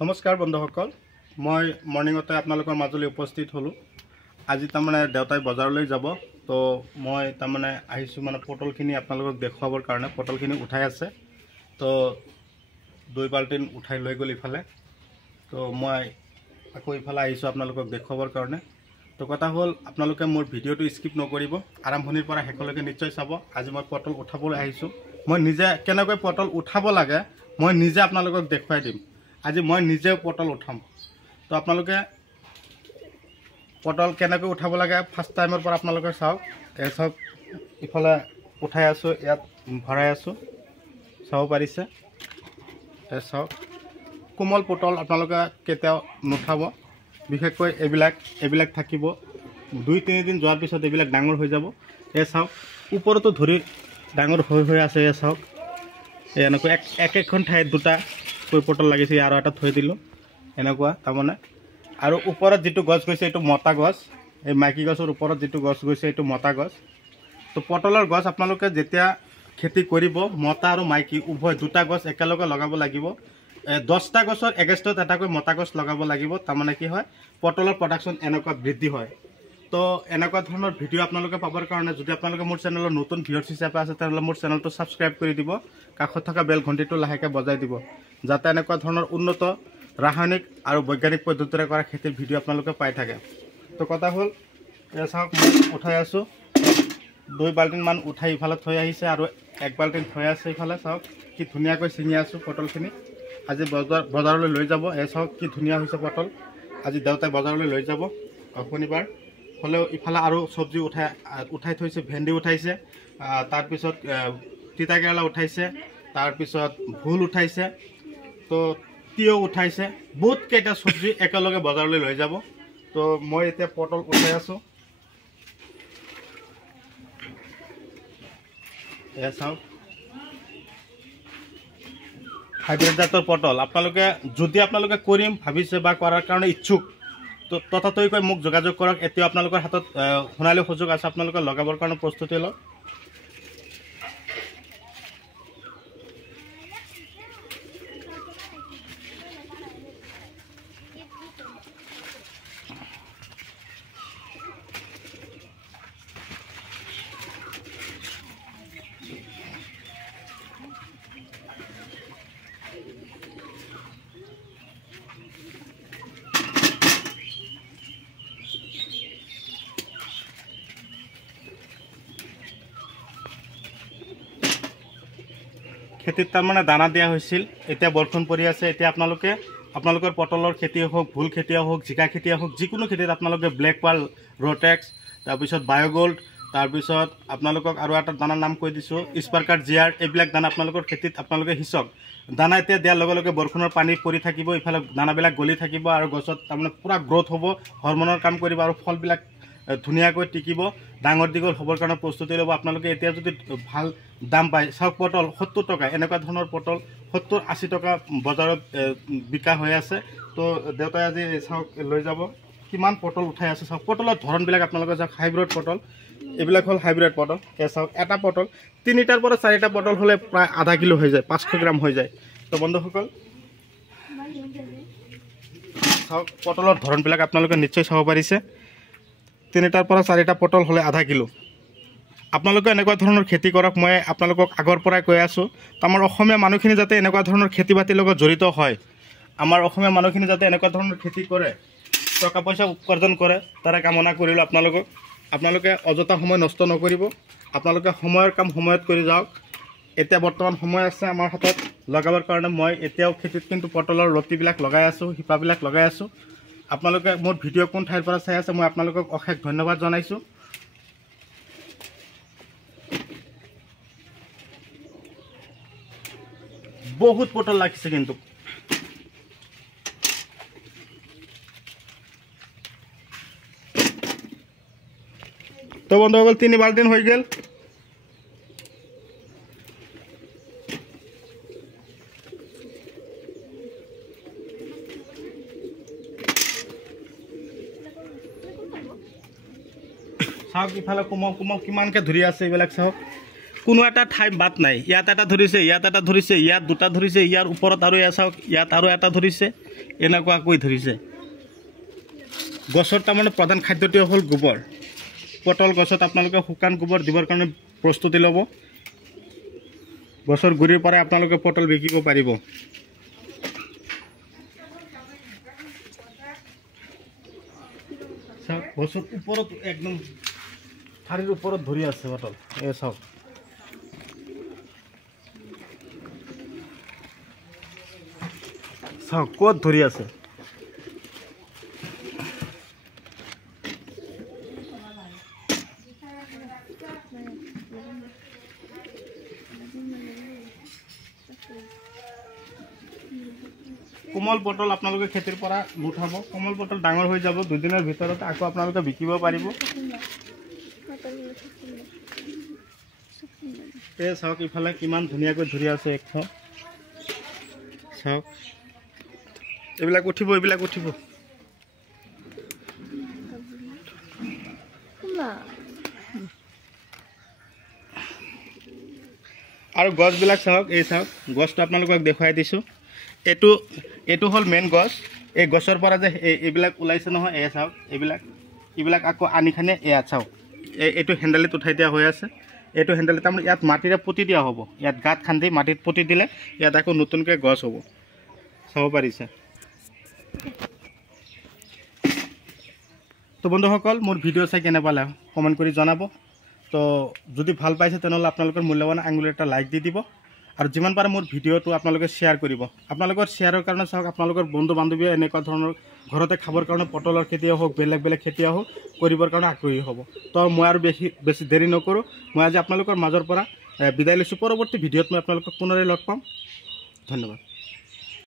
নমস্কাৰ বন্ধুসকল, মই মৰ্নিঙতে আপোনালোকৰ মাজলৈ উপস্থিত হ'লোঁ। আজি তাৰমানে দেউতাই বজাৰলৈ যাব, তো মই তাৰমানে আহিছোঁ মানে পটলখিনি আপোনালোকক দেখুৱাবৰ কাৰণে। পটলখিনি উঠাই আছে, তো 2 বাল্টিন উঠাই লৈ গ'ল ইফালে, তো মই আকৌ ইফালে আহিছোঁ আপোনালোকক দেখুৱাবৰ কাৰণে। তো কথা হ'ল, আপোনালোকে মোৰ ভিডিঅ'টো স্কিপ নকৰিব, আৰম্ভণিৰ পৰা শেষলৈকে নিশ্চয় চাব। আজি মই পটল উঠাবলৈ আহিছোঁ, মই নিজে কেনেকৈ পটল উঠাব লাগে মই নিজে আপোনালোকক দেখুৱাই দিম। আজি মই নিজে পটল উঠাম, তো আপোনালোকে পটল কেনেকৈ উঠাব লাগে ফাৰ্ষ্ট টাইমৰ পৰা আপোনালোকে চাওক। এই চাওক, ইফালে উঠাই আছোঁ, ইয়াত ভৰাই আছোঁ, চাব পাৰিছে। এই চাওক, কোমল পটল আপোনালোকে কেতিয়াও নুঠাব, বিশেষকৈ এইবিলাক থাকিব। 2-3 দিন যোৱাৰ পিছত এইবিলাক ডাঙৰ হৈ যাব। এই চাওক, ওপৰতো ধৰি ডাঙৰ হৈ আছে। এই চাওক, এনেকৈ এখন ঠাইত দুটাকৈ পটল লাগিছে, আৰু এটা থৈ দিলোঁ এনেকুৱা তাৰমানে। আৰু ওপৰত যিটো গছ গৈছে এইটো মতা গছ, এই মাইকী গছৰ ওপৰত যিটো গছ গৈছে এইটো মতা গছ। তো পটলৰ গছ আপোনালোকে যেতিয়া খেতি কৰিব, মতা আৰু মাইকী উভয় দুটা গছ একেলগে লগাব লাগিব। 10টা গছৰ এগেষ্টত এটাকৈ মতা গছ লগাব লাগিব, তাৰমানে কি হয় পটলৰ প্ৰডাকশ্যন এনেকুৱা বৃদ্ধি হয়। তো এনেকুৱা ধৰণৰ ভিডিঅ' আপোনালোকে পাবৰ কাৰণে যদি আপোনালোকে মোৰ চেনেলৰ নতুন ভিউৱাৰ্ছ হিচাপে আছে তেনেহ'লে মোৰ চেনেলটো ছাবস্ক্ৰাইব কৰি দিব, কাষত থকা বেল ঘণ্টিটো লাহেকৈ বজাই দিব, যাতে এনেকুৱা ধৰণৰ উন্নত ৰাসায়নিক আৰু বৈজ্ঞানিক পদ্ধতিৰে কৰা খেতিৰ ভিডিঅ' আপোনালোকে পাই থাকে। তো কথা হ'ল, এই চাওক, মই উঠাই আছোঁ, 2 বাল্টিনমান উঠাই ইফালে থৈ আহিছে, আৰু 1 বাল্টিন থৈ আছে ইফালে। চাওক কি ধুনীয়াকৈ ছিঙি আছোঁ পটলখিনি, আজি বজাৰলৈ লৈ যাব। এই চাওক কি ধুনীয়া হৈছে পটল, আজি দেউতাই বজাৰলৈ লৈ যাব শনিবাৰ হ'লেও। ইফালে আৰু চব্জি উঠাই থৈছে, ভেন্দি উঠাইছে, তাৰপিছত তিতাকেৰেলা উঠাইছে, তাৰপিছত ভোল উঠাইছে, তো তিয়হ উঠাইছে, বহুতকেইটা চব্জি একেলগে বজাৰলৈ লৈ যাব। তো মই এতিয়া পটল উঠাই আছোঁ। এয়া চাওক, হাইব্ৰিড জাতৰ পটল যদি আপোনালোকে কৰিম ভাবিছে বা কৰাৰ কাৰণে ইচ্ছুক, তো তথাপিকৈ মোক যোগাযোগ কৰক। এতিয়াও আপোনালোকৰ হাতত সোণালী সুযোগ আছে, আপোনালোকে লগাবৰ কাৰণে প্ৰস্তুতি লওক। খেতিত তাৰমানে দানা দিয়া হৈছিল, এতিয়া বৰষুণ পৰি আছে। এতিয়া আপোনালোকৰ পটলৰ খেতিয়ে হওক, ভোল খেতিয়ে হওক, জিকা খেতিয়ে হওক, যিকোনো খেতিত আপোনালোকে ব্লেক পাৰ্ল, ৰটেক্স, তাৰপিছত বায়'গল্ড, তাৰপিছত আপোনালোকক আৰু এটা দানাৰ নাম কৈ দিছোঁ, স্পাৰ্কাৰ জিআৰ, এইবিলাক দানা আপোনালোকৰ খেতিত আপোনালোকে সিঁচক। দানা এতিয়া দিয়াৰ লগে লগে বৰষুণৰ পানী পৰি থাকিব, ইফালে দানাবিলাক গলি থাকিব, আৰু গছত তাৰমানে পূৰা গ্ৰ'থ হ'ব, হৰমনৰ কাম কৰিব, আৰু ফলবিলাক ধুনীয়াকৈ টিকিব, ডাঙৰ দীঘল হ'বৰ কাৰণে প্ৰস্তুতি ল'ব। আপোনালোকে এতিয়া যদি ভাল দাম পায়, চাওক পটল 70 টকা, এনেকুৱা ধৰণৰ পটল 70-80 টকা বজাৰত বিকা হৈ আছে। তো দেউতাই আজি চাওক লৈ যাব, কিমান পটল উঠাই আছে। চাওক পটলৰ ধৰণবিলাক আপোনালোকে চাওক, হাইব্ৰিড পটল, এইবিলাক হ'ল হাইব্ৰিড পটল। এই চাওক, এটা পটল 3টাৰ পৰা 4টা পটল হ'লে প্ৰায় আধা কিলো হৈ যায়, 500 গ্ৰাম হৈ যায়। তো বন্ধুসকল চাওক, পটলৰ ধৰণবিলাক আপোনালোকে নিশ্চয় চাব পাৰিছে। 3টাৰ পৰা 4টা পটল হ'লে আধা কিলো। আপোনালোকে এনেকুৱা ধৰণৰ খেতি কৰক, মই আপোনালোকক আগৰ পৰাই কৈ আছোঁ। আমাৰ অসমীয়া মানুহখিনি যাতে এনেকুৱা ধৰণৰ খেতি বাতিৰ লগত জড়িত হয়, আমাৰ অসমীয়া মানুহখিনি যাতে এনেকুৱা ধৰণৰ খেতি কৰে, টকা পইচা উপাৰ্জন কৰে, তাৰে কামনা কৰিলোঁ আপোনালোকে অযথা সময় নষ্ট নকৰিব, আপোনালোকে সময়ৰ কাম সময়ত কৰি যাওক। এতিয়া বৰ্তমান সময় আছে আমাৰ হাতত লগাবৰ কাৰণে। মই এতিয়াও খেতিত কিন্তু পটলৰ লতিবিলাক লগাই আছোঁ, শিপাবিলাক লগাই আছোঁ। আপোনালোকে মোৰ ভিডিঅ' কোন ঠাইৰ পৰা চাই আছে মই আপোনালোকক অশেষ ধন্যবাদ জনাইছোঁ। বহুত পটল লাগিছে কিন্তু। তো বন্ধুসকল 3 বাল্টিন হৈ গ'ল। চাওক ইফালে কোমল কোমল কিমানকৈ ধৰি আছে, এইবিলাক চাওক। কোনো এটা ঠাই বাদ নাই ইয়াত এটা ধৰিছে ইয়াত এটা ধৰিছে ইয়াত দুটা ধৰিছে ইয়াৰ ওপৰত আৰু এয়া চাওক ইয়াত আৰু এটা ধৰিছে এনেকুৱাকৈ ধৰিছে গছৰ তাৰমানে প্ৰধান খাদ্যটো হ'ল গোবৰ পটল গছত আপোনালোকে শুকান গোবৰ দিবৰ কাৰণে প্ৰস্তুতি ল'ব গছৰ গুৰিৰ পৰা আপোনালোকে পটল বিকিব পাৰিব চাওক গছৰ ওপৰত একদম ঠাৰিৰ ওপৰত ধৰি আছে পটল এই চাওক চাওক ক'ত ধৰি আছে কোমল পটল আপোনালোকে খেতিৰ পৰা উঠাব কোমল পটল ডাঙৰ হৈ যাব দুদিনৰ ভিতৰতে আকৌ আপোনালোকে বিকিব পাৰিব এই চাওক ইফালে কিমান ধুনীয়াকৈ ধৰি আছে একদম চাওক এইবিলাক উঠিব আৰু গছবিলাক চাওক এই চাওক গছটো আপোনালোকক দেখুৱাই দিছোঁ এইটো হ'ল মেইন গছ এই গছৰ পৰা যে এইবিলাক ওলাইছে নহয় এয়া চাওক এইবিলাক আকৌ আনি খানে এয়া চাওক এইটো হেণ্ডেলিত উঠাই দিয়া হৈ আছে এইটো হেণ্ডেলিত তাৰমানে ইয়াত মাটিৰে পুতি দিয়া হ'ব ইয়াত গাঁত খান্দি মাটিত পুতি দিলে ইয়াত আকৌ নতুনকৈ গছ হ'ব চাব পাৰিছে তো বন্ধুসকল মোৰ ভিডিঅ' চাই কেনে পালে কমেণ্ট কৰি জনাব তো যদি ভাল পাইছে তেনেহ'লে আপোনালোকৰ মূল্যৱান আঙুলি এটা লাইক দি দিব আৰু যিমান পাৰে মোৰ ভিডিঅ'টো আপোনালোকে শ্বেয়াৰ কৰিব আপোনালোকৰ শ্বেয়াৰৰ কাৰণে চাওক আপোনালোকৰ বন্ধু বান্ধৱীয়ে এনেকুৱা ধৰণৰ ঘৰতে খাবৰ কাৰণে পটলৰ খেতিয়ে হওক বেলেগ খেতিয়ে হওক কৰিবৰ কাৰণে আগ্ৰহী হ'ব তো মই আৰু বেছি দেৰি নকৰোঁ মই আজি আপোনালোকৰ মাজৰ পৰা বিদায় লৈছোঁ পৰৱৰ্তী ভিডিঅ'ত মই আপোনালোকক পুনৰাই লগ পাম ধন্যবাদ